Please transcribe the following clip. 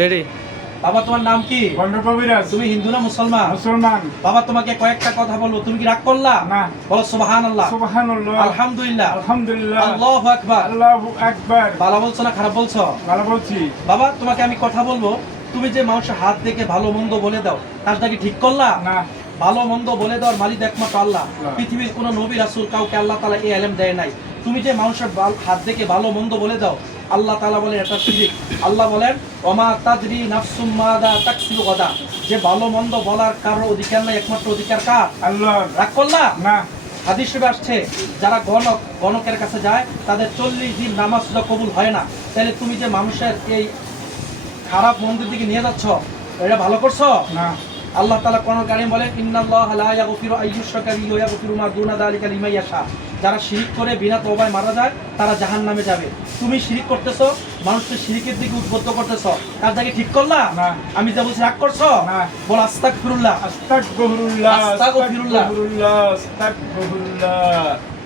Ready. বাবা তোমার নাম কি? গন্ডকবিরাজ। তুমি হিন্দু না মুসলমান? মুসলমান। বাবা তোমাকে কয়েকটা কথা বলবো, তুমি কি রাগ করলা? না। বলো সুবহানাল্লাহ, সুবহানাল্লাহ, আলহামদুলিল্লাহ, আলহামদুলিল্লাহ, আল্লাহু আকবার। আল্লাহু আকবার। ভালো বলছো না খারাপ বলছো? ভালো বলছি। বাবা তোমাকে আমি কথা বলবো, তুমি যে মানুষের হাত দেখে ভালো মন্দ বলে দাও, কাজটা কি ঠিক করলা? না। ভালো মন্দ বলে দেওয়ার মালিক একমাত্র আল্লাহ। আল্লাহ। পৃথিবীর কোনো নবী রাসূল কাউকে আল্লাহ তাআলা এই ইলম দেয় নাই। তুমি যে মানুষের হাত দেখে ভালো মন্দ বলে দাও, আল্লাহ তাআলা বলেন এটা শিরক। আল্লাহ বলেন ওমা তাদরি নাফসুম মাযা তাকসিবু গাদা, যে ভালো মন্দ বলার কারো অধিকার নাই, একমাত্র অধিকার কার? আল্লাহ। রাগ করলা? না। হাদিস শরীফে আসছে যারা গণকের কাছে যায় তাদের 40 দিন নামাজ রোজা কবুল হয় না। তাহলে তুমি যে মানুষের এই খারাপ মন্দির দিকে নিয়ে যাচ্ছ, এটা ভালো করছো না। আল্লাহ তাআলা কোরআন কারীম বলেন ইন্নাল্লাহা লা ইয়াগফিরু আইয়ুশরাকা বিহি ওয়া ইয়াগফিরু মা দুনা যালিকা লিমান ইয়াশা। যারা শিরক করে বিনা তওবায় মারা যায় তারা জাহান্নামে যাবে। তুমি শিরক করতেছো, মানুষকে শিরকের দিকে উদ্বুদ্ধ করতেছো, কাজটা কি ঠিক করলা? না। আমি যা বলছি রাগ করছো? না। বল আস্তাগফিরুল্লাহ, আস্তাগফিরুল্লাহ, আস্তাগফিরুল্লাহ, আস্তাগফিরুল্লাহ, আস্তাগফিরুল্লাহ।